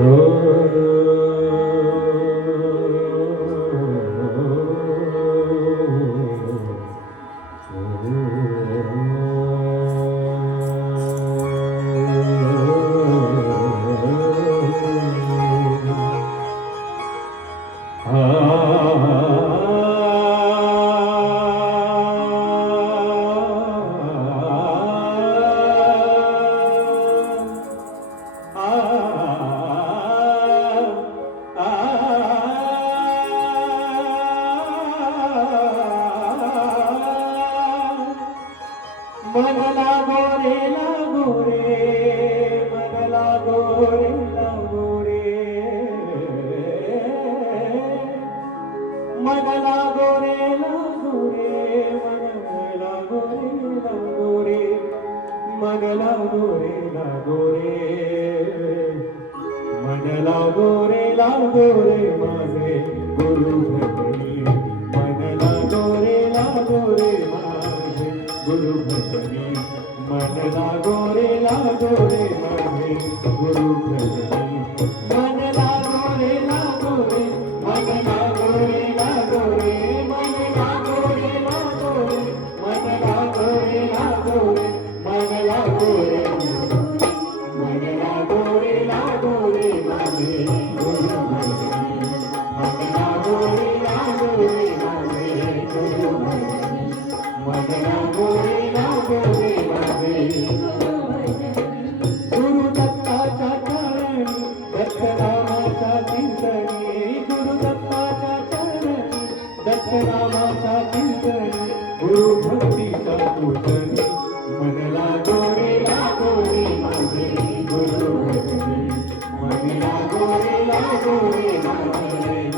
Oh. मनला गोरे लागो रे मनला गोरे लागो रे मनला गोरे लागो रे मनला गोरे लागो रे मनला गोरे लागो रे मनला गोरे लागो रे भजनी मनला गोरे लागो रे माझे गुरु भजनी मनला गोरे लागो रे मनला गोरे लागो रे मनला गोरे लागो रे मनला गोरे लागो रे मनला गोरे मनला गोरे लागो रे माझे गुरु भजनी मनला गोरे लागो रे माझे गुरु भजनी मनला गोरे लागो गुरु भक्तीच्या पूजनी मनला गोरे लागोरे माझे गुरु मनला गोरे लागोरे माझे